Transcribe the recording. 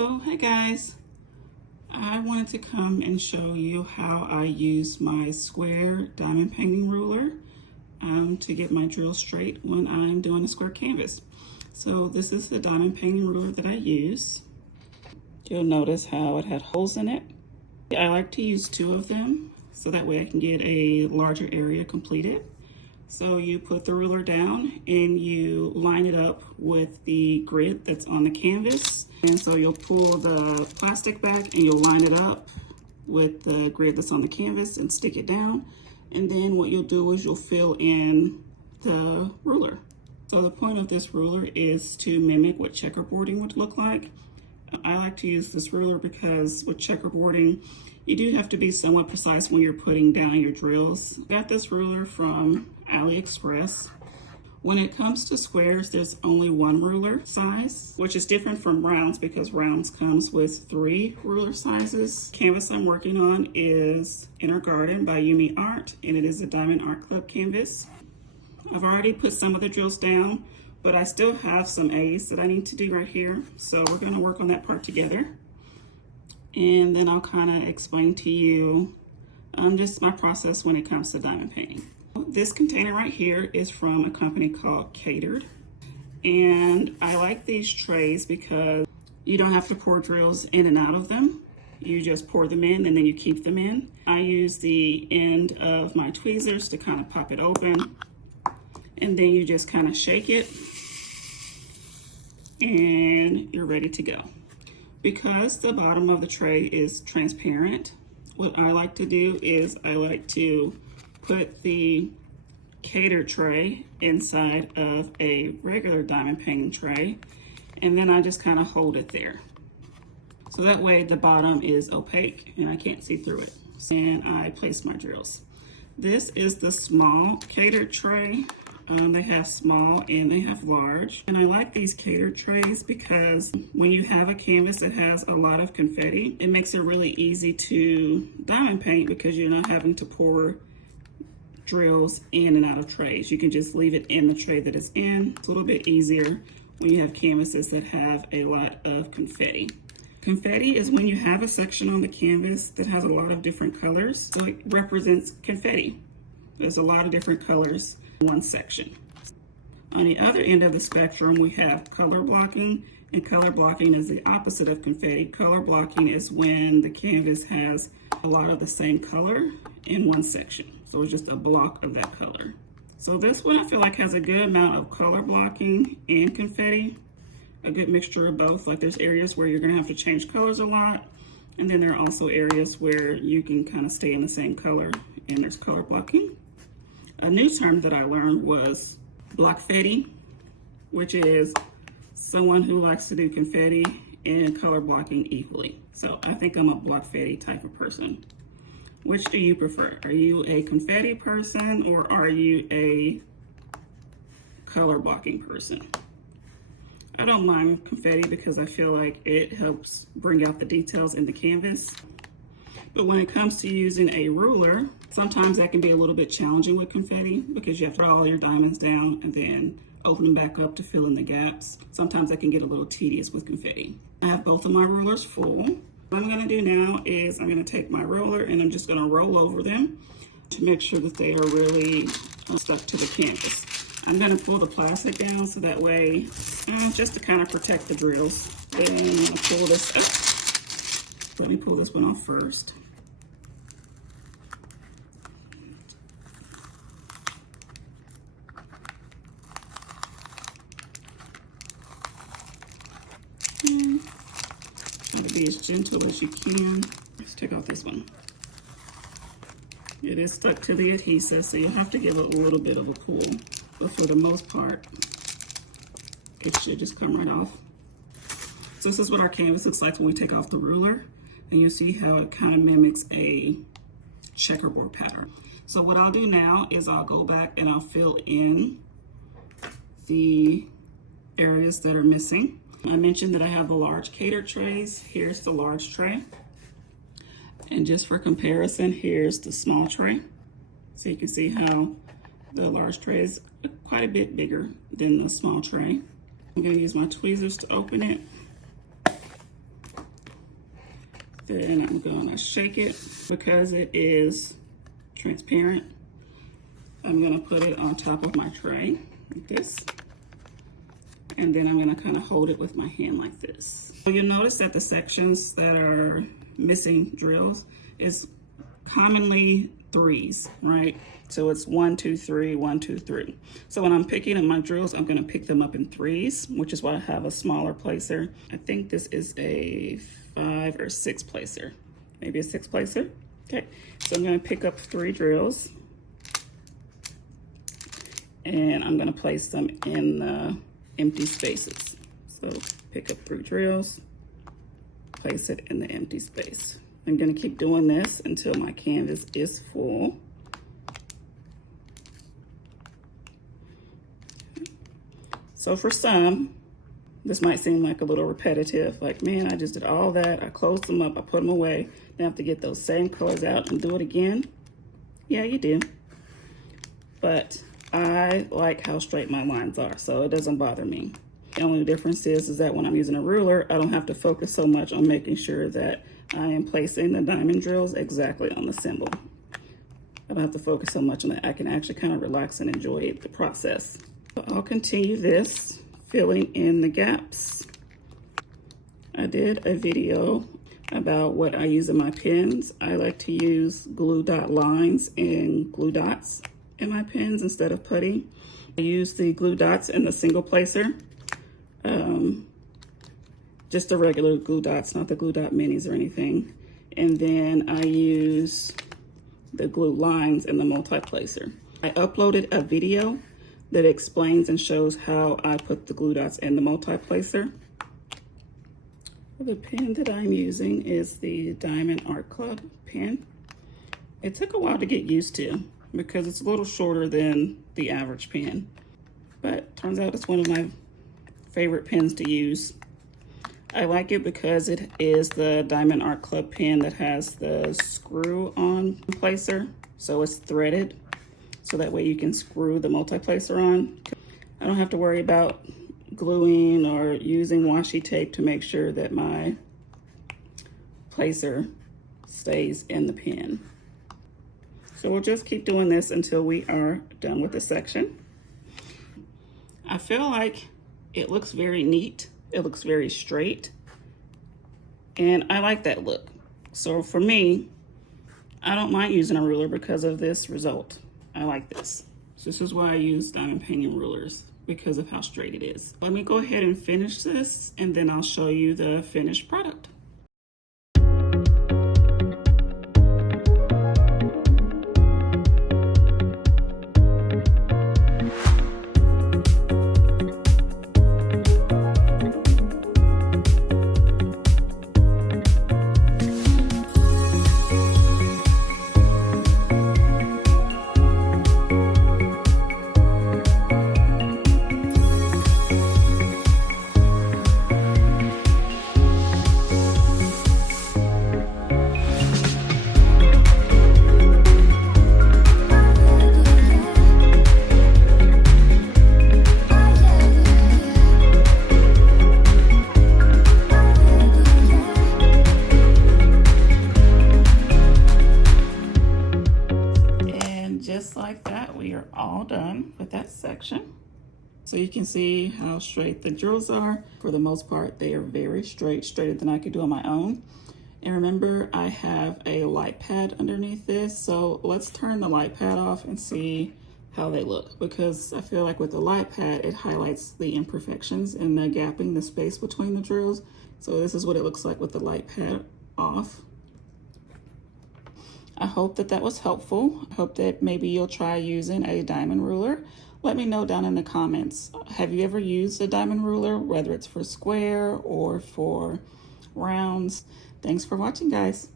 Hello, hey guys. I wanted to come and show you how I use my square diamond painting ruler to get my drill straight when I'm doing a square canvas. So this is the diamond painting ruler that I use. You'll notice how it had holes in it. I like to use 2 of them so that way I can get a larger area completed. So you put the ruler down and you line it up with the grid that's on the canvas. And so you'll pull the plastic back and you'll line it up with the grid that's on the canvas and stick it down. And then what you'll do is you'll fill in the ruler. So the point of this ruler is to mimic what checkerboarding would look like. I like to use this ruler because with checkerboarding, you do have to be somewhat precise when you're putting down your drills. I got this ruler from AliExpress. When it comes to squares, there's only 1 ruler size, which is different from rounds because rounds comes with 3 ruler sizes. Canvas I'm working on is Inner Garden by Yumi Art, and it is a Diamond Art Club canvas. I've already put some of the drills down, but I still have some A's that I need to do right here. So we're gonna work on that part together. And then I'll kind of explain to you just my process when it comes to diamond painting. This container right here is from a company called Catered. And I like these trays because you don't have to pour drills in and out of them. You just pour them in and then you keep them in. I use the end of my tweezers to kind of pop it open. And then you just kind of shake it and you're ready to go. Because the bottom of the tray is transparent, what I like to do is I like to put the Catered tray inside of a regular diamond painting tray, and then I just kind of hold it there. So that way the bottom is opaque and I can't see through it. And I place my drills. This is the small Catered tray. They have small and they have large. And I like these Catered trays because when you have a canvas that has a lot of confetti, it makes it really easy to diamond paint because you're not having to pour drills in and out of trays. You can just leave it in the tray that it's in. It's a little bit easier when you have canvases that have a lot of confetti. Confetti is when you have a section on the canvas that has a lot of different colors. So it represents confetti. There's a lot of different colors in one section. On the other end of the spectrum, we have color blocking, and color blocking is the opposite of confetti. Color blocking is when the canvas has a lot of the same color in one section. So it's just a block of that color. So this one I feel like has a good amount of color blocking and confetti, a good mixture of both. Like there's areas where you're gonna have to change colors a lot, and then there are also areas where you can kind of stay in the same color and there's color blocking. A new term that I learned was Block-Fetti, which is someone who likes to do confetti and color blocking equally. So I think I'm a Block-Fetti type of person. Which do you prefer? Are you a confetti person or are you a color blocking person? I don't mind confetti because I feel like it helps bring out the details in the canvas. But when it comes to using a ruler, sometimes that can be a little bit challenging with confetti because you have to draw all your diamonds down and then open them back up to fill in the gaps. Sometimes that can get a little tedious with confetti. I have both of my rulers full. What I'm gonna do now is I'm gonna take my ruler and I'm just gonna roll over them to make sure that they are really stuck to the canvas. I'm gonna pull the plastic down so that way, just to kind of protect the drills. Then I'm gonna pull this up. Let me pull this one off first. Try to be as gentle as you can. Let's take off this one. It is stuck to the adhesive, so you'll have to give it a little bit of a pull. But for the most part, it should just come right off. So this is what our canvas looks like when we take off the ruler. And you'll see how it kind of mimics a checkerboard pattern. So what I'll do now is I'll go back and I'll fill in the areas that are missing. I mentioned that I have the large Catered trays. Here's the large tray. And just for comparison, here's the small tray. So you can see how the large tray is quite a bit bigger than the small tray. I'm going to use my tweezers to open it. Then I'm gonna shake it. Because it is transparent, I'm gonna put it on top of my tray like this. And then I'm gonna kind of hold it with my hand like this. So you'll notice that the sections that are missing drills is commonly threes, right? So it's 1, 2, 3, 1, 2, 3. So when I'm picking up my drills, I'm gonna pick them up in threes, which is why I have a smaller placer. I think this is a 5 or 6 placer, maybe a 6 placer. Okay, so I'm gonna pick up 3 drills and I'm gonna place them in the empty spaces. So pick up 3 drills, place it in the empty space. I'm gonna keep doing this until my canvas is full. So for some, this might seem like a little repetitive, like, man, I just did all that, I closed them up, I put them away, now I have to get those same colors out and do it again. Yeah, you do. But I like how straight my lines are, so it doesn't bother me. The only difference is that when I'm using a ruler, I don't have to focus so much on making sure that I am placing the diamond drills exactly on the symbol. I don't have to focus so much on that. I can actually kind of relax and enjoy the process. So I'll continue this, filling in the gaps. I did a video about what I use in my pens. I like to use glue dot lines and glue dots in my pens instead of putty. I use the glue dots in the single placer. Just the regular glue dots, not the glue dot minis or anything. And then I use the glue lines in the multi-placer. I uploaded a video that explains and shows how I put the glue dots in the multi-placer. The pen that I'm using is the Diamond Art Club pen. It took a while to get used to because it's a little shorter than the average pen, but turns out it's one of my favorite pens to use. I like it because it is the Diamond Art Club pen that has the screw-on placer, so it's threaded, so that way you can screw the multi-placer on. I don't have to worry about gluing or using washi tape to make sure that my placer stays in the pen. So we'll just keep doing this until we are done with the section. I feel like it looks very neat. It looks very straight. And I like that look. So for me, I don't mind using a ruler because of this result. I like this. So this is why I use diamond painting rulers, because of how straight it is. Let me go ahead and finish this and then I'll show you the finished product. Just like that, we are all done with that section. So you can see how straight the drills are. For the most part, they are very straight, straighter than I could do on my own. And remember, I have a light pad underneath this. So let's turn the light pad off and see how they look, because I feel like with the light pad, it highlights the imperfections and the gapping, the space between the drills. So this is what it looks like with the light pad off. I hope that that was helpful. I hope that maybe you'll try using a diamond ruler. Let me know down in the comments. Have you ever used a diamond ruler, whether it's for square or for rounds? Thanks for watching, guys.